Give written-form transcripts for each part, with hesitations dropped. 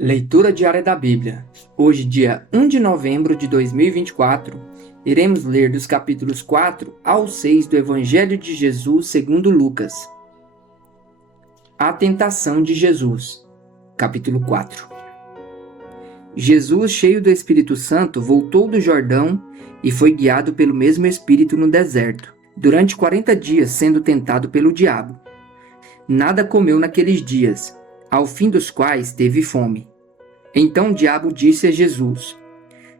Leitura diária da Bíblia. Hoje, dia 1 de novembro de 2024, iremos ler dos capítulos 4 ao 6 do Evangelho de Jesus segundo Lucas. A tentação de Jesus. Capítulo 4. Jesus, cheio do Espírito Santo, voltou do Jordão e foi guiado pelo mesmo Espírito no deserto, durante 40 dias sendo tentado pelo diabo. Nada comeu naqueles dias, ao fim dos quais teve fome. Então o diabo disse a Jesus: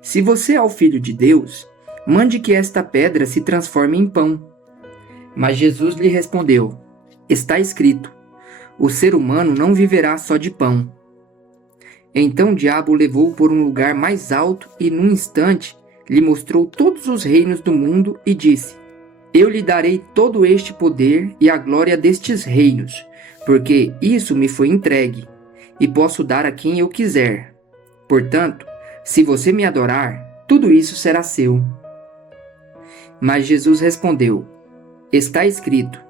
Se você é o Filho de Deus, mande que esta pedra se transforme em pão. Mas Jesus lhe respondeu: Está escrito, o ser humano não viverá só de pão. Então o diabo o levou por um lugar mais alto e, num instante, lhe mostrou todos os reinos do mundo e disse: Eu lhe darei todo este poder e a glória destes reinos, porque isso me foi entregue, e posso dar a quem eu quiser. Portanto, se você me adorar, tudo isso será seu. Mas Jesus respondeu: Está escrito,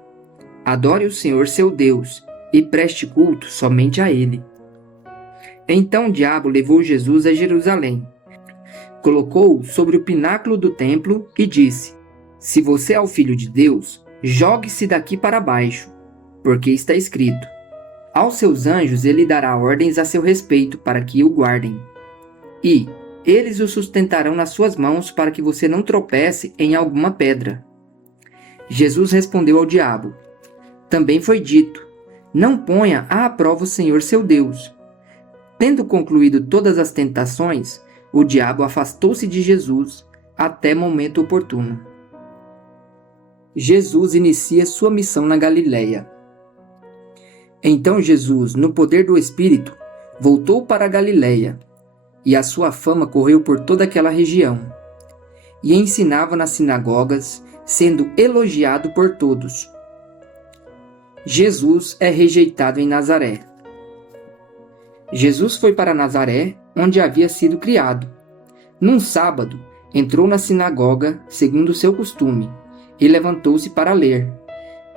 adore o Senhor seu Deus, e preste culto somente a Ele. Então o diabo levou Jesus a Jerusalém, colocou-o sobre o pináculo do templo e disse: Se você é o Filho de Deus, jogue-se daqui para baixo, porque está escrito, aos seus anjos ele dará ordens a seu respeito para que o guardem. E eles o sustentarão nas suas mãos para que você não tropece em alguma pedra. Jesus respondeu ao diabo: Também foi dito, não ponha à prova o Senhor seu Deus. Tendo concluído todas as tentações, o diabo afastou-se de Jesus até momento oportuno. Jesus inicia sua missão na Galileia. Então Jesus, no poder do Espírito, voltou para a Galileia, e a sua fama correu por toda aquela região, e ensinava nas sinagogas, sendo elogiado por todos. Jesus é rejeitado em Nazaré. Jesus foi para Nazaré, onde havia sido criado. Num sábado, entrou na sinagoga, segundo o seu costume, e levantou-se para ler.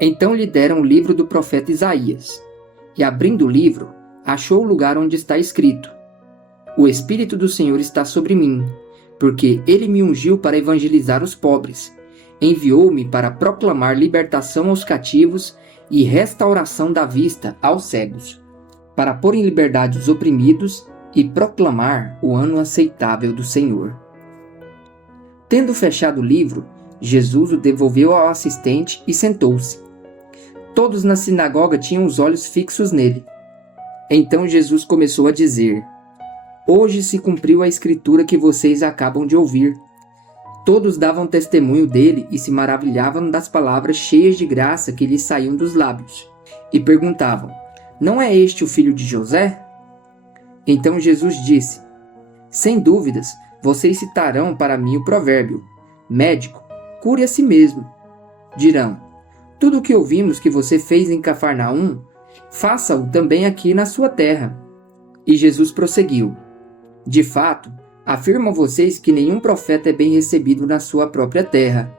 Então lhe deram o livro do profeta Isaías. E abrindo o livro, achou o lugar onde está escrito: O Espírito do Senhor está sobre mim, porque ele me ungiu para evangelizar os pobres. Enviou-me para proclamar libertação aos cativos e restauração da vista aos cegos, para pôr em liberdade os oprimidos e proclamar o ano aceitável do Senhor. Tendo fechado o livro, Jesus o devolveu ao assistente e sentou-se. Todos na sinagoga tinham os olhos fixos nele. Então Jesus começou a dizer: Hoje se cumpriu a escritura que vocês acabam de ouvir. Todos davam testemunho dele e se maravilhavam das palavras cheias de graça que lhes saíam dos lábios. E perguntavam: Não é este o filho de José? Então Jesus disse: Sem dúvidas, vocês citarão para mim o provérbio: Médico, cure a si mesmo. Dirão: Tudo o que ouvimos que você fez em Cafarnaum, faça-o também aqui na sua terra. E Jesus prosseguiu: De fato, afirmo a vocês que nenhum profeta é bem recebido na sua própria terra.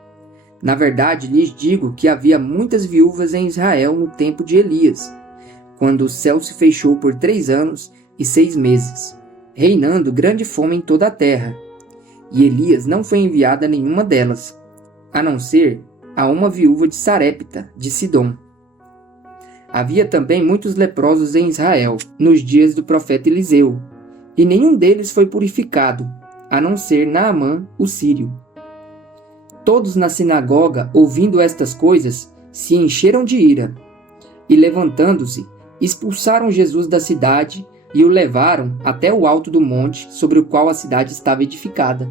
Na verdade, lhes digo que havia muitas viúvas em Israel no tempo de Elias, quando o céu se fechou por 3 anos e 6 meses, reinando grande fome em toda a terra. E Elias não foi enviado a nenhuma delas, a não ser a uma viúva de Sarepta, de Sidom. Havia também muitos leprosos em Israel, nos dias do profeta Eliseu, e nenhum deles foi purificado, a não ser Naamã, o sírio. Todos na sinagoga, ouvindo estas coisas, se encheram de ira, e levantando-se, expulsaram Jesus da cidade e o levaram até o alto do monte sobre o qual a cidade estava edificada,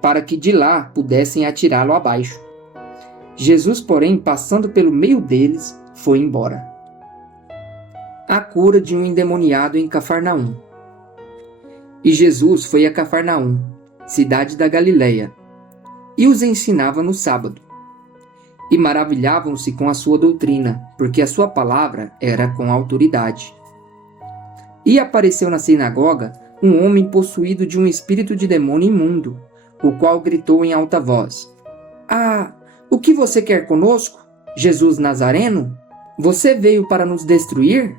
para que de lá pudessem atirá-lo abaixo. Jesus, porém, passando pelo meio deles, foi embora. A cura de um endemoniado em Cafarnaum. E Jesus foi a Cafarnaum, cidade da Galileia, e os ensinava no sábado. E maravilhavam-se com a sua doutrina, porque a sua palavra era com autoridade. E apareceu na sinagoga um homem possuído de um espírito de demônio imundo, o qual gritou em alta voz: Ah, o que você quer conosco, Jesus Nazareno? Você veio para nos destruir?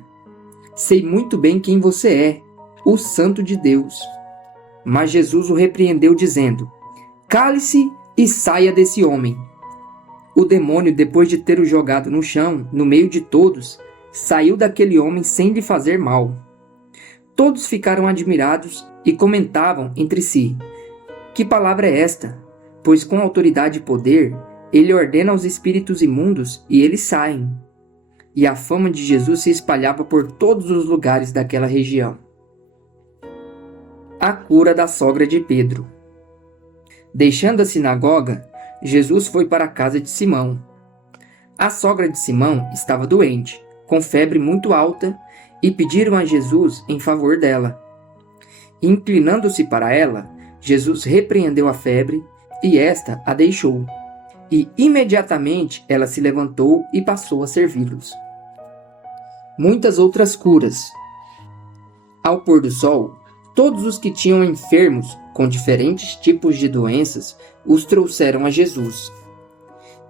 Sei muito bem quem você é, o Santo de Deus. Mas Jesus o repreendeu, dizendo: Cale-se e saia desse homem. O demônio, depois de ter o jogado no chão, no meio de todos, saiu daquele homem sem lhe fazer mal. Todos ficaram admirados e comentavam entre si: Que palavra é esta? Pois com autoridade e poder, ele ordena aos espíritos imundos e eles saem. E a fama de Jesus se espalhava por todos os lugares daquela região. A cura da sogra de Pedro. Deixando a sinagoga, Jesus foi para a casa de Simão. A sogra de Simão estava doente, com febre muito alta, e pediram a Jesus em favor dela. Inclinando-se para ela, Jesus repreendeu a febre, e esta a deixou. E imediatamente ela se levantou e passou a servi-los. Muitas outras curas. Ao pôr do sol, todos os que tinham enfermos com diferentes tipos de doenças os trouxeram a Jesus.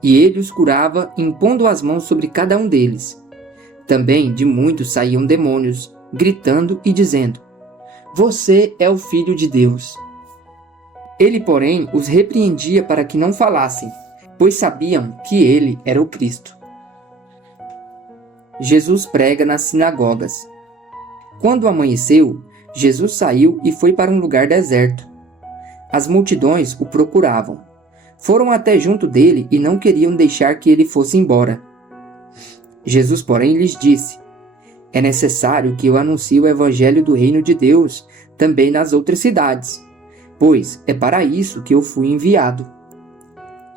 E ele os curava impondo as mãos sobre cada um deles. Também de muitos saíam demônios, gritando e dizendo: Você é o Filho de Deus. Ele, porém, os repreendia para que não falassem, pois sabiam que ele era o Cristo. Jesus prega nas sinagogas. Quando amanheceu, Jesus saiu e foi para um lugar deserto. As multidões o procuravam. Foram até junto dele e não queriam deixar que ele fosse embora. Jesus, porém, lhes disse: É necessário que eu anuncie o evangelho do reino de Deus também nas outras cidades, pois é para isso que eu fui enviado.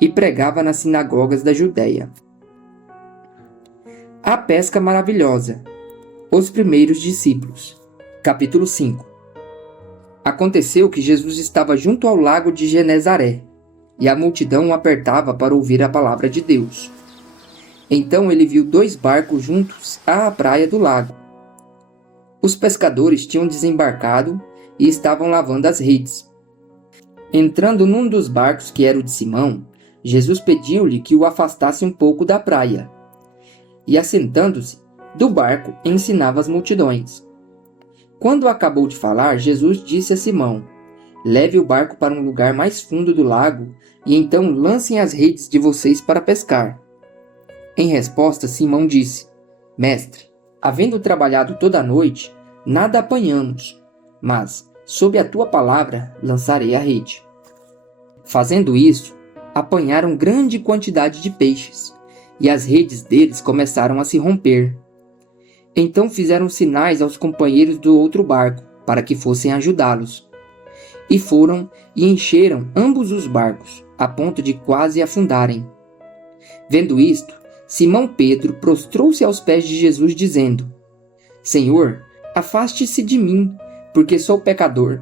E pregava nas sinagogas da Judéia. A pesca maravilhosa. Os primeiros discípulos. Capítulo 5. Aconteceu que Jesus estava junto ao lago de Genezaré, e a multidão o apertava para ouvir a palavra de Deus. Então ele viu 2 barcos juntos à praia do lago. Os pescadores tinham desembarcado e estavam lavando as redes. Entrando num dos barcos, que era o de Simão, Jesus pediu-lhe que o afastasse um pouco da praia. E assentando-se do barco, ensinava as multidões. Quando acabou de falar, Jesus disse a Simão: Leve o barco para um lugar mais fundo do lago e então lancem as redes de vocês para pescar. Em resposta, Simão disse: Mestre, havendo trabalhado toda a noite, nada apanhamos, mas, sob a tua palavra, lançarei a rede. Fazendo isso, apanharam grande quantidade de peixes, e as redes deles começaram a se romper. Então fizeram sinais aos companheiros do outro barco, para que fossem ajudá-los. E foram e encheram ambos os barcos, a ponto de quase afundarem. Vendo isto, Simão Pedro prostrou-se aos pés de Jesus, dizendo: Senhor, afaste-se de mim, porque sou pecador.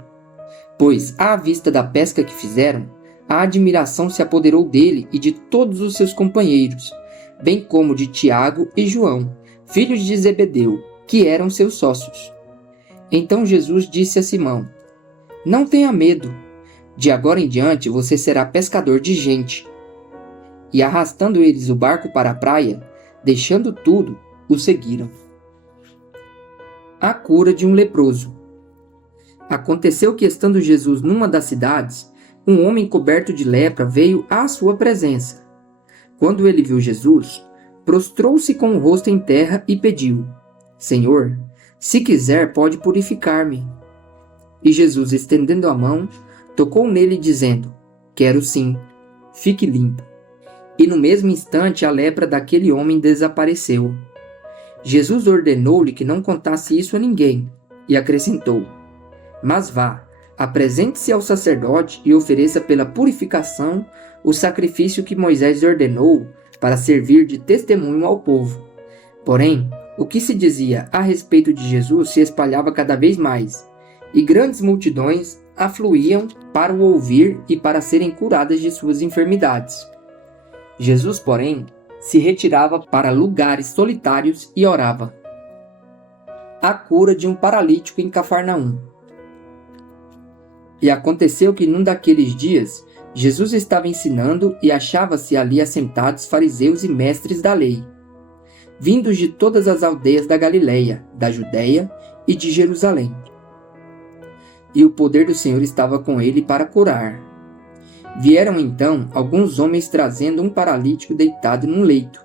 Pois, à vista da pesca que fizeram, a admiração se apoderou dele e de todos os seus companheiros, bem como de Tiago e João, filhos de Zebedeu, que eram seus sócios. Então Jesus disse a Simão: Não tenha medo, de agora em diante você será pescador de gente. E arrastando eles o barco para a praia, deixando tudo, o seguiram. A cura de um leproso. Aconteceu que, estando Jesus numa das cidades, um homem coberto de lepra veio à sua presença. Quando ele viu Jesus, prostrou-se com o rosto em terra e pediu: Senhor, se quiser, pode purificar-me. E Jesus, estendendo a mão, tocou nele, dizendo: Quero sim, fique limpo. E no mesmo instante a lepra daquele homem desapareceu. Jesus ordenou-lhe que não contasse isso a ninguém, e acrescentou: Mas vá, apresente-se ao sacerdote e ofereça pela purificação o sacrifício que Moisés ordenou para servir de testemunho ao povo. Porém, o que se dizia a respeito de Jesus se espalhava cada vez mais, e grandes multidões afluíam para o ouvir e para serem curadas de suas enfermidades. Jesus, porém, se retirava para lugares solitários e orava. A cura de um paralítico em Cafarnaum. E aconteceu que num daqueles dias, Jesus estava ensinando e achava-se ali assentados fariseus e mestres da lei, vindos de todas as aldeias da Galileia, da Judéia e de Jerusalém. e o poder do Senhor estava com ele para curar. Vieram então alguns homens trazendo um paralítico deitado num leito.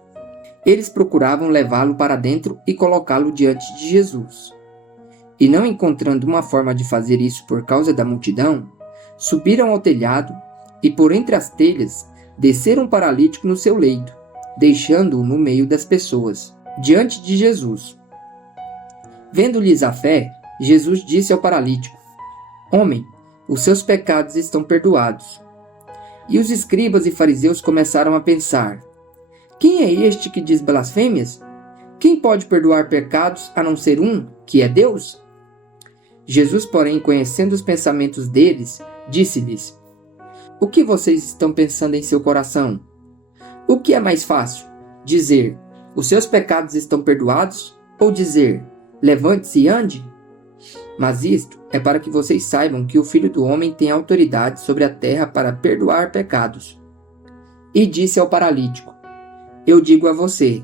Eles procuravam levá-lo para dentro e colocá-lo diante de Jesus. E não encontrando uma forma de fazer isso por causa da multidão, subiram ao telhado e por entre as telhas desceram o paralítico no seu leito, deixando-o no meio das pessoas, diante de Jesus. Vendo-lhes a fé, Jesus disse ao paralítico: Homem, os seus pecados estão perdoados. E os escribas e fariseus começaram a pensar: Quem é este que diz blasfêmias? Quem pode perdoar pecados a não ser um, que é Deus? Jesus, porém, conhecendo os pensamentos deles, disse-lhes: O que vocês estão pensando em seu coração? O que é mais fácil? Dizer: Os seus pecados estão perdoados? Ou dizer: Levante-se e ande? Mas isto é para que vocês saibam que o Filho do Homem tem autoridade sobre a terra para perdoar pecados. E disse ao paralítico: Eu digo a você,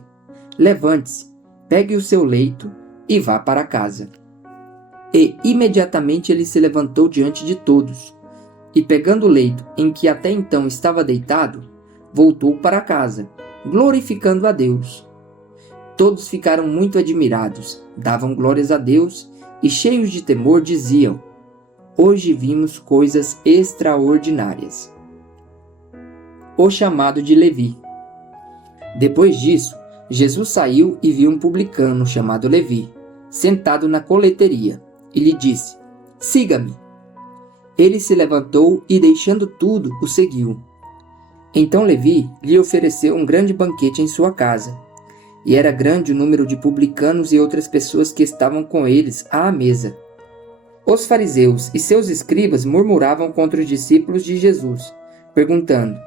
levante-se, pegue o seu leito e vá para casa. E imediatamente ele se levantou diante de todos, e pegando o leito em que até então estava deitado, voltou para casa, glorificando a Deus. Todos ficaram muito admirados, davam glórias a Deus e, cheios de temor, diziam: Hoje vimos coisas extraordinárias. O chamado de Levi. Depois disso, Jesus saiu e viu um publicano chamado Levi, sentado na coleteria, e lhe disse: Siga-me. Ele se levantou e, deixando tudo, o seguiu. Então Levi lhe ofereceu um grande banquete em sua casa, e era grande o número de publicanos e outras pessoas que estavam com eles à mesa. Os fariseus e seus escribas murmuravam contra os discípulos de Jesus, perguntando: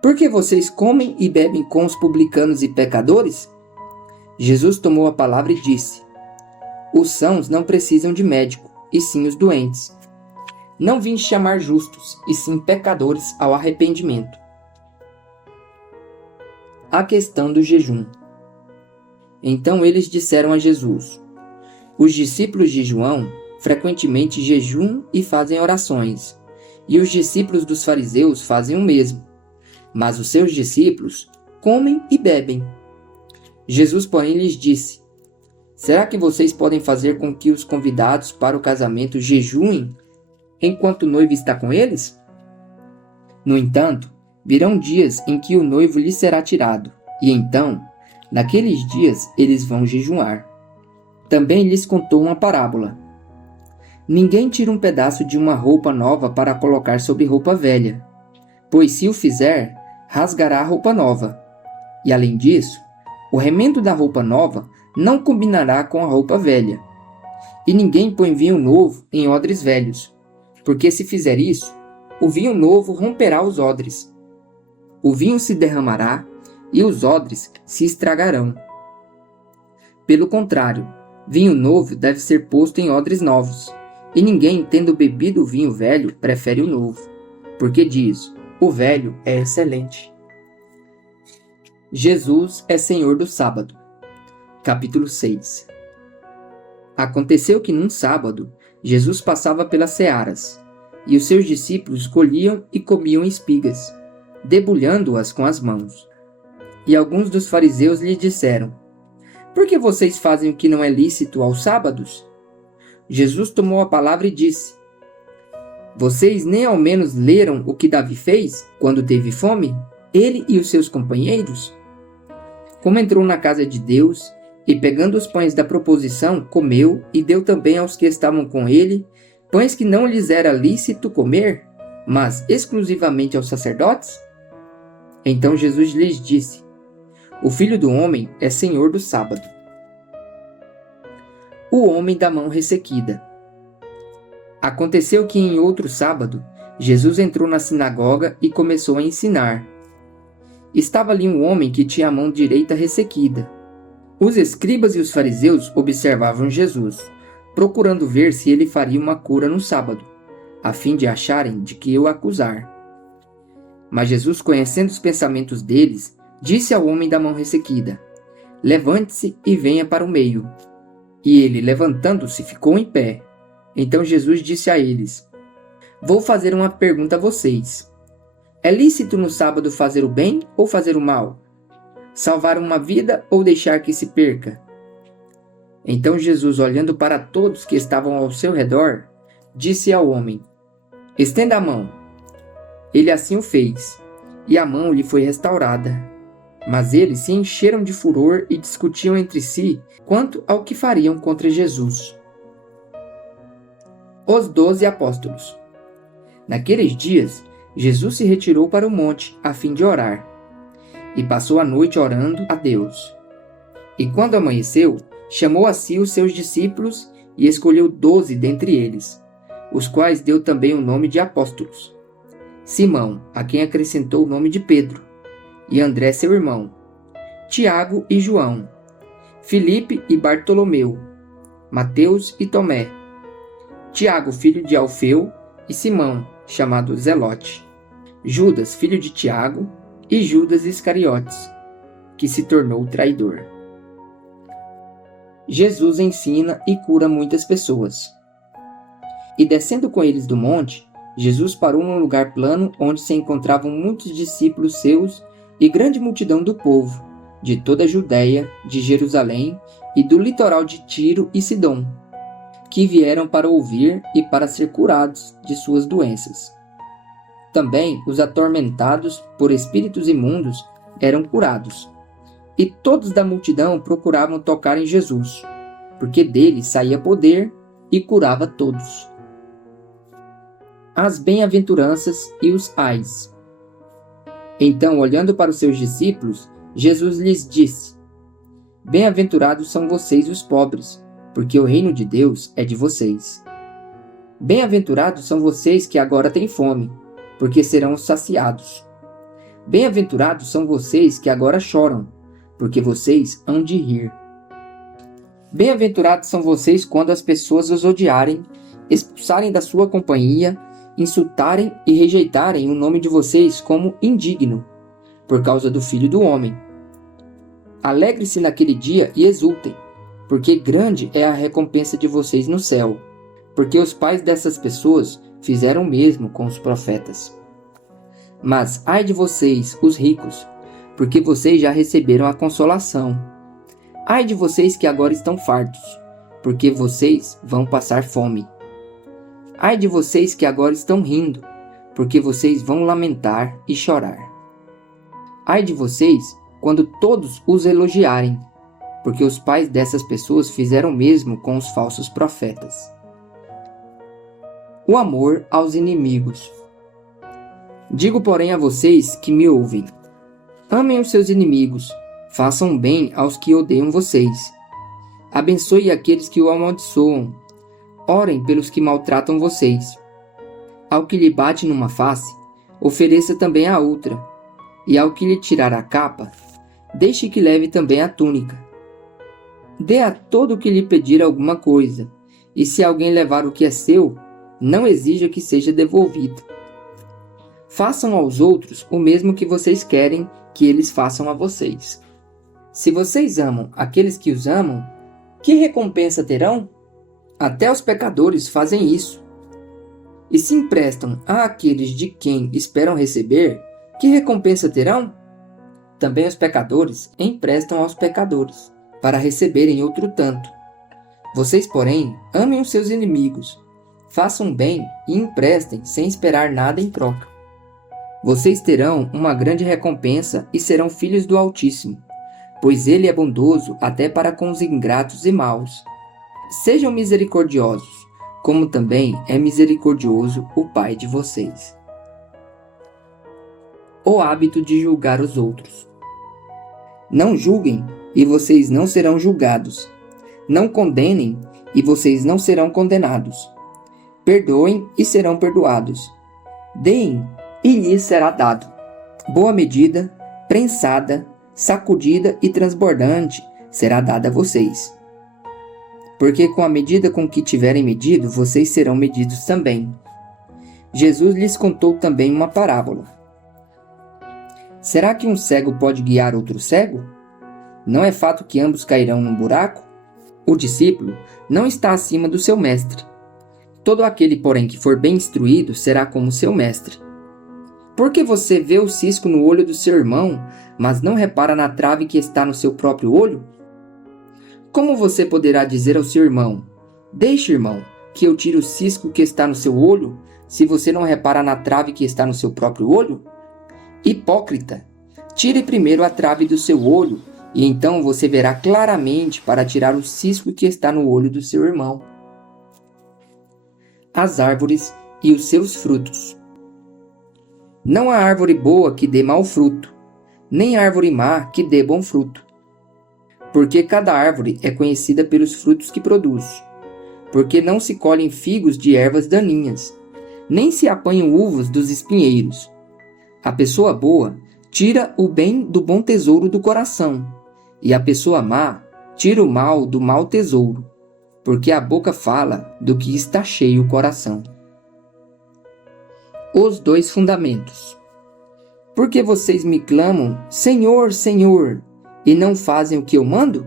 Por que vocês comem e bebem com os publicanos e pecadores? Jesus tomou a palavra e disse: Os sãos não precisam de médico, e sim os doentes. Não vim chamar justos, e sim pecadores ao arrependimento. A questão do jejum. Então eles disseram a Jesus: Os discípulos de João frequentemente jejuam e fazem orações, e os discípulos dos fariseus fazem o mesmo, mas os seus discípulos comem e bebem. Jesus, porém, lhes disse: Será que vocês podem fazer com que os convidados para o casamento jejuem enquanto o noivo está com eles? No entanto, virão dias em que o noivo lhes será tirado, e então, naqueles dias, eles vão jejuar. Também lhes contou uma parábola. Ninguém tira um pedaço de uma roupa nova para colocar sobre roupa velha, pois se o fizer, rasgará a roupa nova. E além disso, o remendo da roupa nova não combinará com a roupa velha. E ninguém põe vinho novo em odres velhos, porque se fizer isso, o vinho novo romperá os odres. O vinho se derramará e os odres se estragarão. Pelo contrário, vinho novo deve ser posto em odres novos, e ninguém, tendo bebido o vinho velho, prefere o novo, porque diz: o velho é excelente. Jesus é Senhor do sábado. Capítulo 6. Aconteceu que num sábado, Jesus passava pelas searas, e os seus discípulos colhiam e comiam espigas, debulhando-as com as mãos. E alguns dos fariseus lhe disseram: Por que vocês fazem o que não é lícito aos sábados? Jesus tomou a palavra e disse: Vocês nem ao menos leram o que Davi fez quando teve fome, ele e os seus companheiros? Como entrou na casa de Deus, e pegando os pães da proposição, comeu e deu também aos que estavam com ele, pães que não lhes era lícito comer, mas exclusivamente aos sacerdotes? Então Jesus lhes disse: O Filho do Homem é Senhor do sábado. O homem da mão ressequida. Aconteceu que em outro sábado, Jesus entrou na sinagoga e começou a ensinar. Estava ali um homem que tinha a mão direita ressequida. Os escribas e os fariseus observavam Jesus, procurando ver se ele faria uma cura no sábado, a fim de acharem de que o acusar. Mas Jesus, conhecendo os pensamentos deles, disse ao homem da mão ressequida: Levante-se e venha para o meio. E ele, levantando-se, ficou em pé. Então Jesus disse a eles: Vou fazer uma pergunta a vocês. É lícito no sábado fazer o bem ou fazer o mal? Salvar uma vida ou deixar que se perca? Então Jesus, olhando para todos que estavam ao seu redor, disse ao homem: Estenda a mão. Ele assim o fez, e a mão lhe foi restaurada. Mas eles se encheram de furor e discutiam entre si quanto ao que fariam contra Jesus. Os 12 apóstolos. Naqueles dias, Jesus se retirou para o monte a fim de orar, e passou a noite orando a Deus. E quando amanheceu, chamou a si os seus discípulos e escolheu 12 dentre eles, os quais deu também o nome de apóstolos. Simão, a quem acrescentou o nome de Pedro, e André seu irmão, Tiago e João, Filipe e Bartolomeu, Mateus e Tomé, Tiago filho de Alfeu e Simão, chamado Zelote, Judas filho de Tiago e Judas Iscariotes, que se tornou traidor. Jesus ensina e cura muitas pessoas. E descendo com eles do monte, Jesus parou num lugar plano onde se encontravam muitos discípulos seus e grande multidão do povo, de toda a Judéia, de Jerusalém e do litoral de Tiro e Sidom, que vieram para ouvir e para ser curados de suas doenças. Também os atormentados por espíritos imundos eram curados. E todos da multidão procuravam tocar em Jesus, porque dele saía poder e curava todos. As bem-aventuranças e os ais. Então, olhando para os seus discípulos, Jesus lhes disse: Bem-aventurados são vocês os pobres, porque o reino de Deus é de vocês. Bem-aventurados são vocês que agora têm fome, porque serão saciados. Bem-aventurados são vocês que agora choram, porque vocês hão de rir. Bem-aventurados são vocês quando as pessoas os odiarem, expulsarem da sua companhia, insultarem e rejeitarem o nome de vocês como indigno, por causa do Filho do Homem. Alegre-se naquele dia e exultem, porque grande é a recompensa de vocês no céu, porque os pais dessas pessoas fizeram o mesmo com os profetas. Mas ai de vocês, os ricos, porque vocês já receberam a consolação. Ai de vocês que agora estão fartos, porque vocês vão passar fome. Ai de vocês que agora estão rindo, porque vocês vão lamentar e chorar. Ai de vocês quando todos os elogiarem, porque os pais dessas pessoas fizeram o mesmo com os falsos profetas. O amor aos inimigos. Digo, porém, a vocês que me ouvem: amem os seus inimigos, façam bem aos que odeiam vocês. Abençoe aqueles que o amaldiçoam. Orem pelos que maltratam vocês. Ao que lhe bate numa face, ofereça também a outra. E ao que lhe tirar a capa, deixe que leve também a túnica. Dê a todo o que lhe pedir alguma coisa, e se alguém levar o que é seu, não exija que seja devolvido. Façam aos outros o mesmo que vocês querem que eles façam a vocês. Se vocês amam aqueles que os amam, que recompensa terão? Até os pecadores fazem isso. E se emprestam àqueles de quem esperam receber, que recompensa terão? Também os pecadores emprestam aos pecadores, para receberem outro tanto. Vocês, porém, amem os seus inimigos, façam bem e emprestem sem esperar nada em troca. Vocês terão uma grande recompensa e serão filhos do Altíssimo, pois ele é bondoso até para com os ingratos e maus. Sejam misericordiosos, como também é misericordioso o Pai de vocês. O hábito de julgar os outros. Não julguem, e vocês não serão julgados. Não condenem, e vocês não serão condenados. Perdoem, e serão perdoados. Deem, e lhes será dado. Boa medida, prensada, sacudida e transbordante será dada a vocês. Porque com a medida com que tiverem medido, vocês serão medidos também. Jesus lhes contou também uma parábola. Será que um cego pode guiar outro cego? Não é fato que ambos cairão num buraco? O discípulo não está acima do seu mestre, Todo aquele, porém, que for bem instruído será como seu mestre. Por que você vê o cisco no olho do seu irmão, mas não repara na trave que está no seu próprio olho? Como você poderá dizer ao seu irmão: deixe, irmão, que eu tire o cisco que está no seu olho, se você não repara na trave que está no seu próprio olho? Hipócrita! Tire primeiro a trave do seu olho, e então você verá claramente para tirar o cisco que está no olho do seu irmão. As árvores e os seus frutos. Não há árvore boa que dê mau fruto, nem árvore má que dê bom fruto. Porque cada árvore é conhecida pelos frutos que produz. Porque não se colhem figos de ervas daninhas, nem se apanham uvas dos espinheiros. A pessoa boa tira o bem do bom tesouro do coração, e a pessoa má tira o mal do mau tesouro, porque a boca fala do que está cheio o coração. Os 2 fundamentos. Porque vocês me clamam, Senhor, Senhor, e não fazem o que eu mando?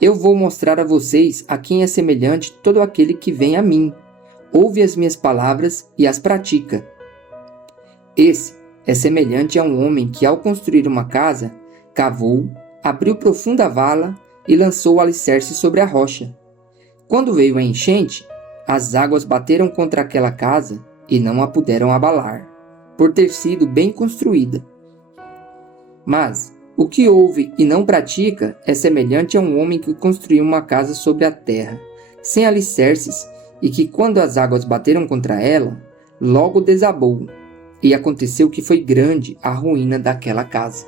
Eu vou mostrar a vocês a quem é semelhante todo aquele que vem a mim, ouve as minhas palavras e as pratica. Esse é semelhante a um homem que, ao construir uma casa, cavou, abriu profunda vala e lançou o alicerce sobre a rocha. Quando veio a enchente, as águas bateram contra aquela casa e não a puderam abalar, por ter sido bem construída. Mas o que ouve e não pratica é semelhante a um homem que construiu uma casa sobre a terra, sem alicerces, e que, quando as águas bateram contra ela, logo desabou, e aconteceu que foi grande a ruína daquela casa.